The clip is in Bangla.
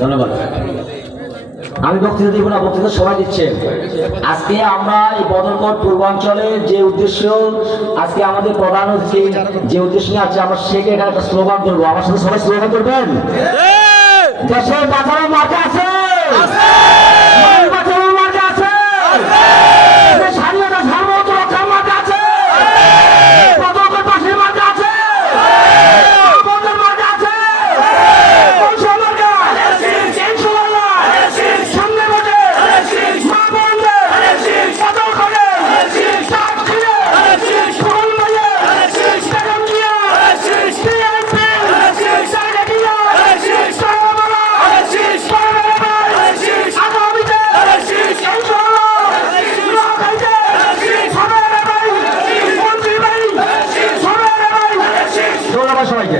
ধন্যবাদ। আমি বক্তৃতা দিব না, বক্তৃতা সবাই দিচ্ছেন। আজকে আমরা এই বদরকোট পূর্বাঞ্চলে যে উদ্দেশ্য, আজকে আমাদের প্রধান অতিথি যে উদ্দেশ্য নিয়ে আছে, আমরা সেখানে এখানে একটা স্লোগান করবো। আমার সাথে সবাই স্লোগান করবেন। দেশের বাঁচানো মার্কা আছে, বাঁচানো মার্কা আছে, স্বাধীনতা সার্বভৌমত্ব রক্ষার মার্কা আছে, বদরকোট পাশের মার্কা আছে, বন্ধের মার্কা আছে, সবাইকে।